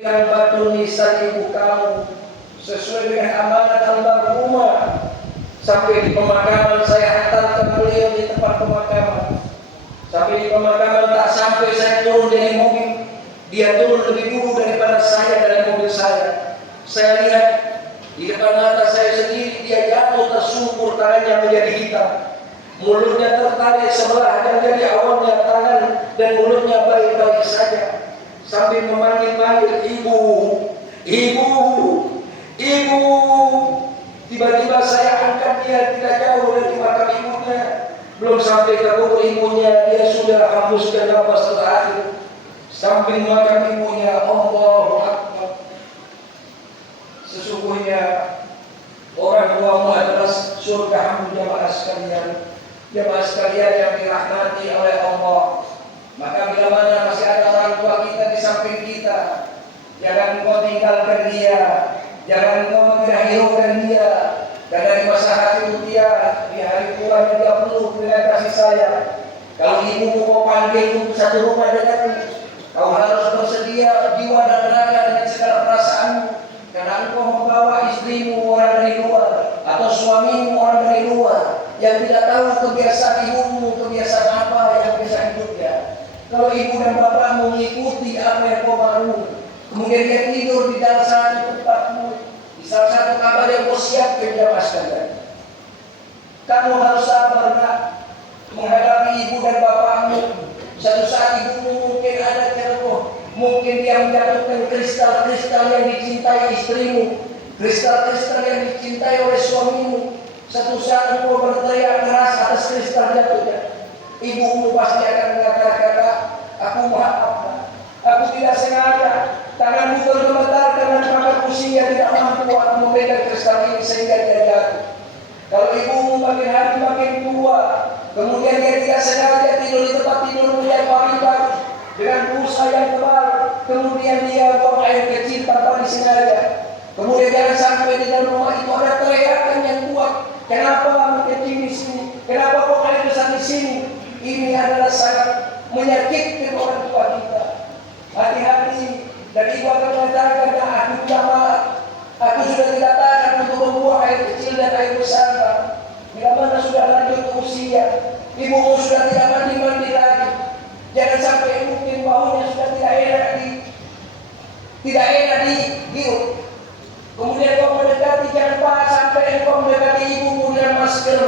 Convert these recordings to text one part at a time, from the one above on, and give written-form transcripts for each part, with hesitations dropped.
yang batu nisan ibu kamu sesuai dengan amanat almarhumah. Sampai di pemakaman saya hantarkan beliau di tempat pemakaman. Sampai di pemakaman tak sampai saya turun dari mobil, dia turun lebih dulu daripada saya dari mobil saya. Saya lihat di depan mata saya sendiri dia jatuh tersungkur, tangannya menjadi hitam, mulutnya tertarik sebelah dan jadi awalnya tangan dan mulutnya baik-baik saja. Sambil memanggil-manggil ibu, ibu, ibu. Tiba-tiba saya angkat dia tidak jauh dari makam ibunya. Belum sampai ke kubur ibunya, dia sudah hembuskan nafas terakhir. Samping makam ibunya, Allahu Akbar. Sesungguhnya orang tuamu adalah surgamu jamaah sekalian. Jamaah sekalian yang dirahmati oleh Allah. Maka bila mana masih ada orang tua kita di samping kita, jangan kau tinggalkan dia, jangan kau tidak hiraukan dia. Dan dari masa hati dia di hari tua dia penuh dengan kasih sayang. Kalau ibumu kau panggil untuk satu rumah denganmu, kau harus bersedia jiwa dan raga dengan segala perasaanmu. Karena engkau membawa istrimu orang dari luar atau suamimu orang dari luar yang tidak tahu kebiasaan ibumu, kebiasaan apa yang biasa hidupnya. Kalau ibu dan bapakmu mengikuti apa yang kau mau, kemudian dia tidur di dalam satu tempatmu, di salah satu kamar yang kau siapkan, jamaah sekalian, kamu harus sabar nak menghadapi ibu dan bapakmu. Satu saat ibumu mungkin ada ceroboh, mungkin dia menjatuhkan kristal-kristal yang dicintai istrimu, kristal-kristal yang dicintai oleh suamimu. Satu saat engkau berteriak keras atas kristal jatuhnya, ibumu pasti akan mengatakan, aku maaf, aku tidak sengaja, tanganmu bergemetar karena maka usia tidak mampu aku memegang kristal ini sehingga dia jatuh. Kalau ibumu makin hari makin tua, kemudian dia tidak sengaja tidur di tempat tidurmu yang paling bagus dengan busa yang tebal, kemudian dia buang air kecil tanpa disengaja. Kemudian jangan sampai di dalam rumah itu ada teriakan yang kuat, kenapa kecil di sini, kenapa buang air besar di sini. Ini adalah sangat menyakitkan orang tua kita. Hati-hati, dan ibu akan mengatakan, aku tidak maaf, aku sudah tidak tahan untuk membuang air kecil dan air besar. Bila mana sudah lanjut usia, ibumu sudah tidak mandi-mandi lagi. Jangan sampai mungkin baunya sudah tidak enak dihirup. Kemudian kau mendekati, jangan lupa sampai kau mendekati ibumu dengan masker.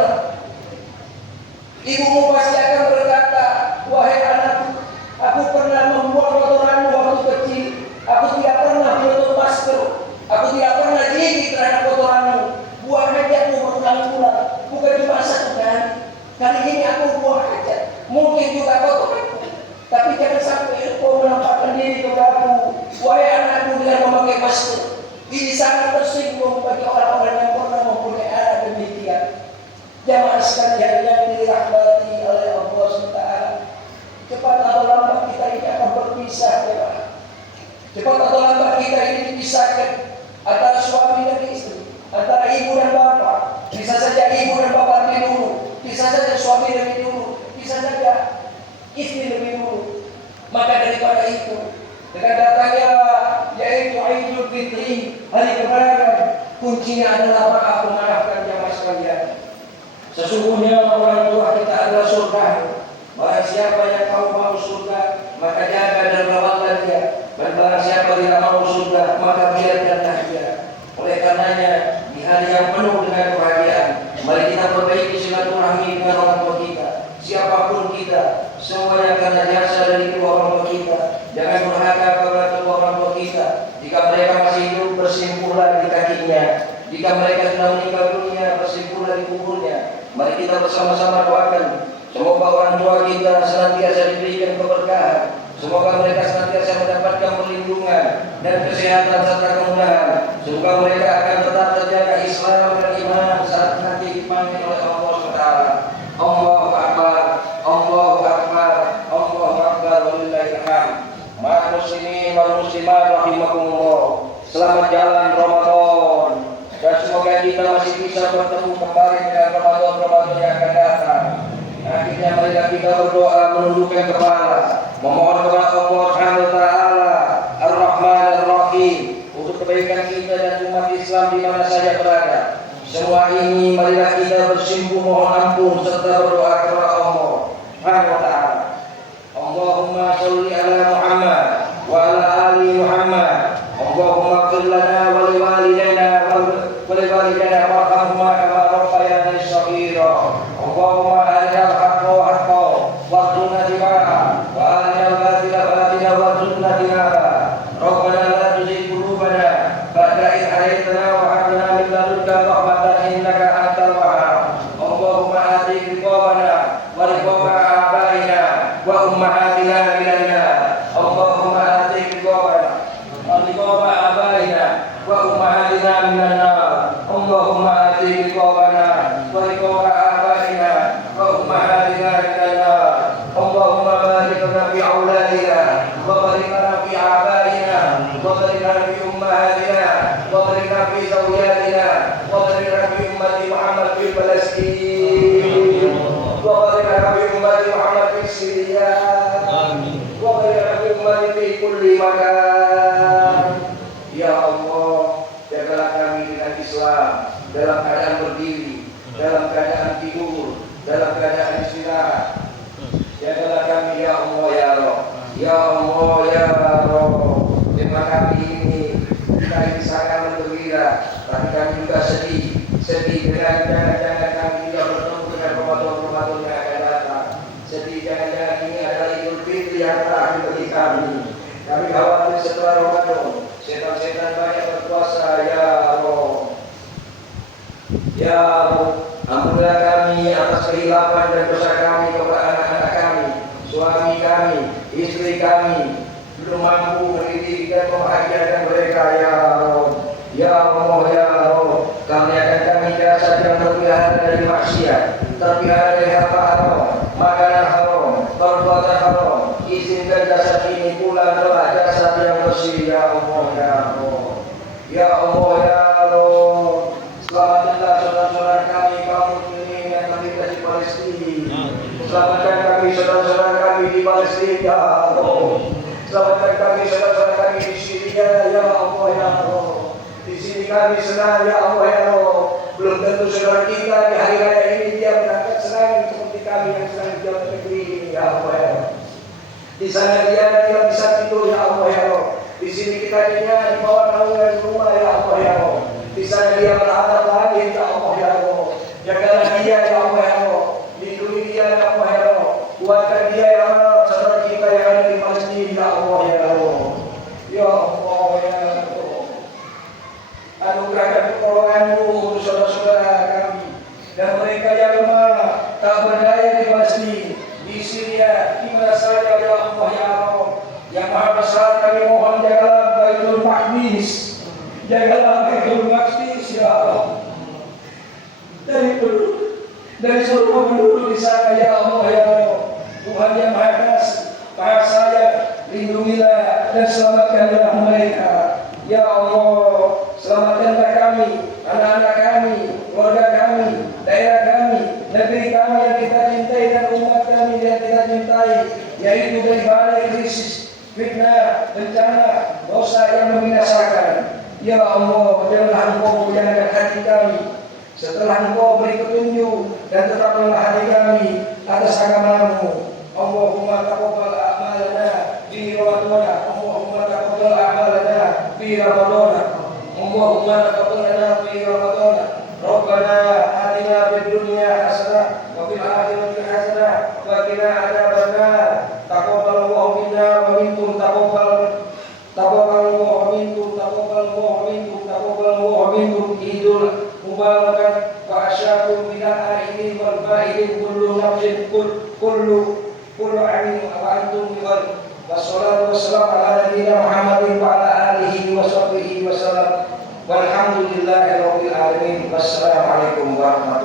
Ibumu pasti akan berkata, wahai anakku, aku pernah membuang kotoranmu waktu kecil, aku tidak pernah menutup masker, aku tidak pernah gigit terhadap kotoranmu. Buang hajatmu berulang-ulang, bukan cuma satu kali ini aku buang hajat, mungkin juga kotoranmu. Tapi jangan sampai kau menampakkan diri kepadaku, wahai anakku, dengan memakai masker. Ini sangat tersinggung bagi orang-orang yang pernah mempunyai anak demikian. Jamaah sekalian yang dirahmati oleh Allah SWT, cepat atau lambat kita ini akan berpisah, jemaah. Cepat atau lambat kita ini dipisahkan antara suami dan istri, antara ibu dan bapak. Bisa saja ibu dan bapak lebih dulu, bisa saja suami lebih dulu, bisa saja istri lebih dulu. Maka daripada itu, dengan datangnya yaitu Idul Fitri, hari kemenangan, kuncinya adalah maaf memaafkan jamaah sekalian. Sesungguhnya orang tua kita adalah surga. Barang siapa yang mau surga, maka jaga dan rawatlah dia. Dan barang siapa tidak mau surga, maka biarkanlah dia. Oleh karenanya, di hari yang penuh dengan kebahagiaan, mari kita perbaiki silaturahmi dengan orang tua kita. Siapapun kita, semuanya karena jasa dari kedua orang tua kita. Jangan durhaka kepada kedua orang tua kita. Jika mereka masih hidup, bersimpulah di kakinya. Jika mereka sudah meninggal dunia, bersimpulah di kuburnya. Mari kita bersama-sama doakan, semoga orang tua kita senantiasa diberikan keberkahan, semoga mereka senantiasa mendapatkan perlindungan dan kesehatan serta kemudahan. Semoga mereka akan tetap terjaga Islam dan iman saat nanti dipanggil oleh Allah SWT. Allahu Akbar, Allahu Akbar, Allahu Akbar, walillahil hamd. Ma'al muslimin wal muslimat rahimakumullah. Selamat jalan Ramadan. Dan semoga kita masih bisa bertemu kembali dengan Ramadan yang akan datang. Akhirnya marilah kita berdoa menundukkan kepala, memohon kepada Allah Subhanahu wa taala Ar-Rahman Ar-Rahim Islam di mana saja berada. Semua ini marilah kita bersimpuh mohon ampun serta berdoa kepada Allah Subhanahu wa taala. Allahumma sholli ala Muhammad wa ala ali Muhammad. Allahumma ighfir lana wa liwalidayna wa liwalidayna warhamhuma kama rabbayana shaghira. Allahumma arina al-haqqa haqqan warzuqna ittiba'ahu wa arina al-batila batilan warzuqna ijtinaba. Rabbana la tuzigh qulubana ba'da idh hadaytana wa hab lana min ladunka rahmatan innaka antal wahhab. Allahumma ati riqabana wa riqaba abaina wa ummahatina minan nar. Allahumma ati riqabana wa riqaba abaina wa ummahatina minan nar. Allahumma ati riqabana wa riqaba abaina wa ummahatina minan nar. Allahumma barik lana fi auladina wa barik lana fi abaina wa barik lana fi ummahatina wa barik lana fi zawjatina wa barik lana fi ummati Muhammad fi Palestin wa barik lana fi ummati Muhammad fi Syria wa barik lana fi ummati fi kulli makan. Ya Allah, jagalah kami dengan Islam dalam keadaan berdiri, dalam keadaan tidur, dalam keadaan istirahat. Jagalah kami ya Allah ya Rabb. Ya Allah ya Rabb. Terima kami ini kita ini sangat bergembira, tapi kami juga sedih dengan jangan-jangan kami tidak bertemu dengan Ramadan yang akan datang. Sedih jangan-jangan ini adalah Idul Fitri yang terakhir bagi kami. Kami khawatir setelah Ramadan setan-setan banyak berkuasa ya Rabb. Ya Rabb, ampunilah kami atas kehilapan dan dosa kami kepada anak-anak kami, suami kami, istri kami, belum mampu mendidik dan membahagiakan mereka ya Rabb. Ya Allah ya Rabb, karuniakan kami jasad yang terpelihara dari maksiat, terpelihara dari harta haram, makanan haram, perbuatan haram. Izinkan jasad ini pulang kepada jasad yang bersih ya Allah ya Rabb. Ya Allah ya Rabb, selamatkanlah saudara-saudara kami kaum muslimin yang terlibat di Palestina. Selamatkan kami saudara-saudara kami di Palestina ya Allah. Selamatkan kami saudara-saudara kami di Syria ya Allah ya Allah. Di sini kami senang ya Allah ya Allah. Belum tentu saudara kita di hari raya ini dia berangkat senang seperti kami yang senang di Jawa negeri ini ya Allah ya Allah. Di sana dia tidak bisa tidur ya Allah ya Allah. Di sini kita di bawah naungan rumah ya Allah ya Allah. Di sana dia berhadap langit ya Allah ya Allah. Jagalah dia ya Allah ya Allah. Lindungi dia ya Allah ya Allah. Kuatkan dia ya Allah. Saudara kita yang ada di Palestina ya Allah ya Allah. Ya Allah ya Allah. Anugerahkan pertolongan-Mu untuk saudara-saudara kami dan mereka yang lemah tak berdaya di Palestina, di Syria, di mana saja ya Allah ya Allah. Yang Maha Besar kami mohon jagalah Baitul Maqdis. Jagalah Baitul Maqdis ya Allah. Dari seluruh penduduk di sana ya Allah ya Allah. Tuhan yang Maha Kasih, Maha Sayang, lindungilah dan selamatkanlah mereka. Ya Allah, selamatkanlah kami, anak-anak kami, keluarga kami, daerah kami, negeri kami yang kita cintai dan umat kami yang kita cintai, yaitu dari badai krisis, fitnah, bencana, dosa yang membinasakan. Ya Allah, janganlah Engkau menjadikan hati kami setelah Engkau beri petunjuk dan tetaplah hati kami atas agama-Mu. Allahumma taqabbal a'malana fi Ramadan. Allahumma taqabbal a'malana fi Ramadan. Allahumma taqabbal lana fi Ramadan. Rabbana atina fid dunya hasanah wa fil akhirati hasanah wa qina adzabannar. Taqabbalallahu minna wa minkum taqabbalallahu minkum Idul Mubarakan wa asyakum minal aidin wal faidin kullu nafsin kullu amin wa antum bi khair. Wassalatu wassalamu ala nabiyyina Muhammadin wa ala alihi wa sahbihi wasallam. Walhamdulillahi rabbil alamin. Wassalamualaikum warahmatullahi wabarakatuh.